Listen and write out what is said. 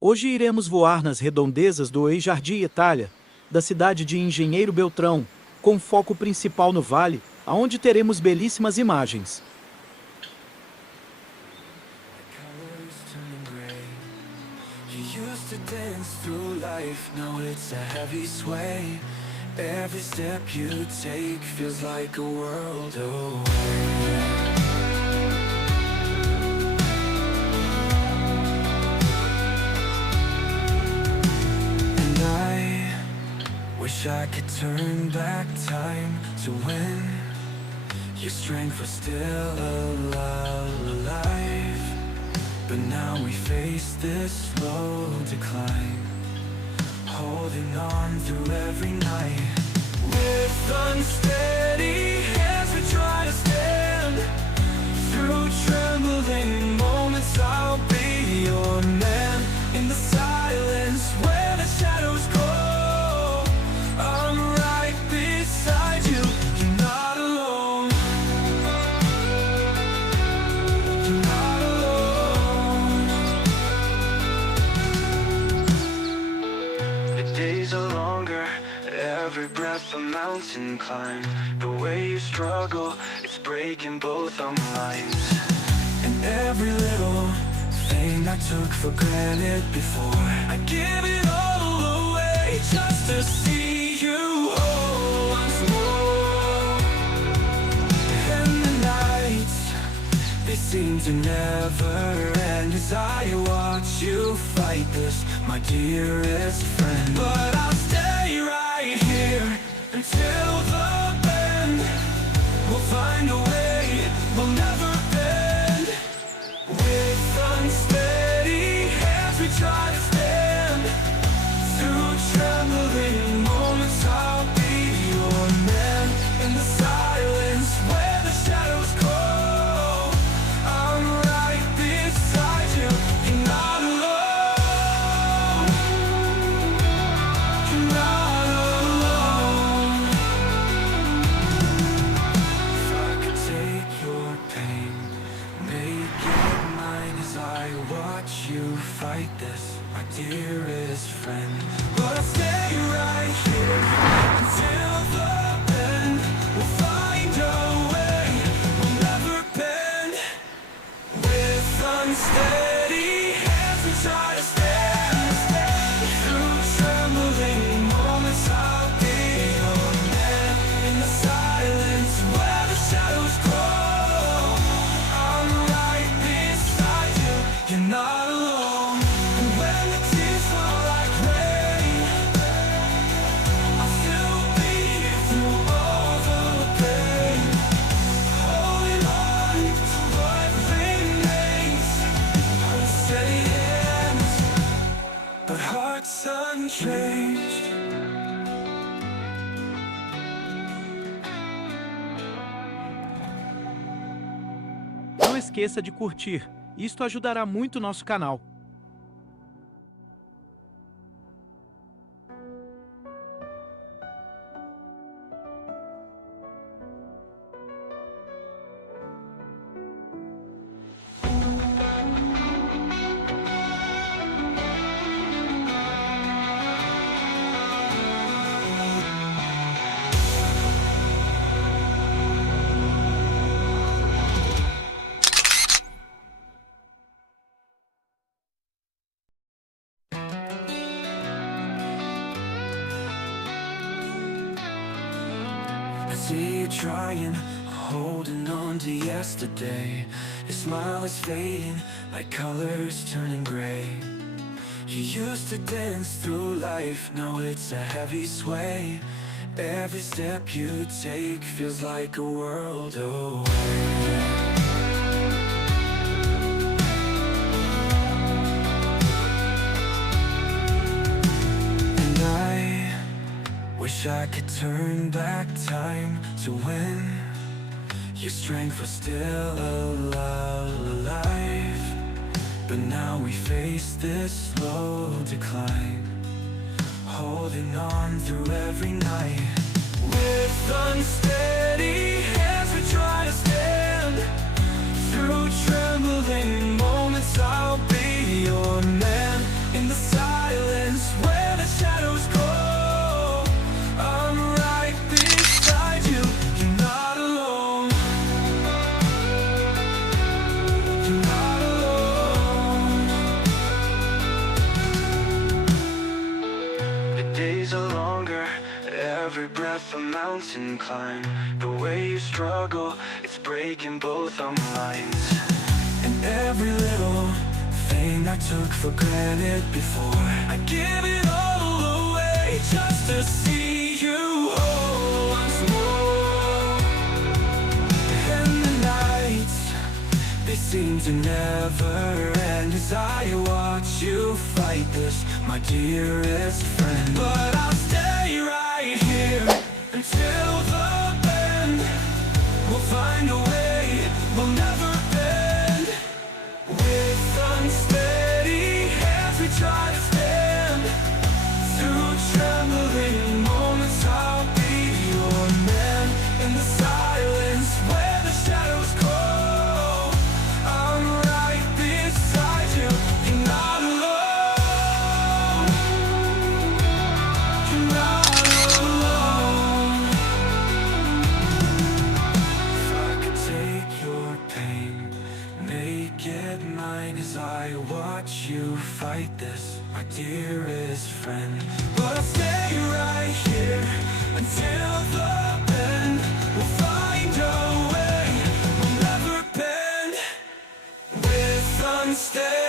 Hoje iremos voar nas redondezas do Jardim Itália, da cidade de Engenheiro Beltrão, com foco principal no Vale, onde teremos belíssimas imagens. Every step you take feels like a world away. And I wish I could turn back time to when your strength was still alive. But now we face this slow decline, holding on through every night. With unsteady hands we try to stand. Through trembling moments I'll be your man. In the silence where the shadows go, I'm right beside you. You're not alone. You're not alone. The days are longer, every breath a mountain climb. The way you struggle, it's breaking both our minds. And every little thing I took for granted before, I give it all away just to see you whole once more. And the nights, they seem to never end as I watch you fight this, my dearest friend. But I'll stay right here until the bend. We'll find a way, we'll never bend. With unsteady hands we try to stand. Through trembling moments I'll be your man. In the silence where the shadows go, I'm right beside you. You're not alone. You're not alone. If I could take your pain, make it mine as I watch you fight this, my dearest friend. But I'll stay right here until the bend. We'll find a way, we'll never bend. With unsteady hands we try to stand. Through trembling moments I'll be your man. In the silence where the shadows grow, I'm right beside you. You're not alone. And when the tears fall like rain, I'll still be here through all the pain. Holding on to what remains. Unsteady hands, but hearts unchanged. Não esqueça de curtir, isto ajudará muito o nosso canal. I see you trying, holding on to yesterday. Your smile is fading, like colors turning gray. You used to dance through life, now it's a heavy sway. Every step you take feels like a world away. And I wish I could turn back time to when your strength was still alive. But now we face this slow decline, holding on through every night. With unsteady hands we try to stand. Through trembling moments I'll be your man. In the every breath a mountain climb. The way you struggle, it's breaking both our minds. And every little thing I took for granted before, I give it all away just to see you whole once more. And the nights, they seem to never end as I watch you fight this, my dearest friend. But I'll stay right here until the bend. We'll find a way, we'll never bend. With unsteady hands we try to stand. Through trembling moments I'll be your man. In the silence where the shadows grow, I'm right beside you, you're not alone. You're not alone. If I could take your pain, make it mine as I watch you fight this, my dearest friend. But I'll stay right here until the bend. We'll find a way, we'll never bend. With unsteady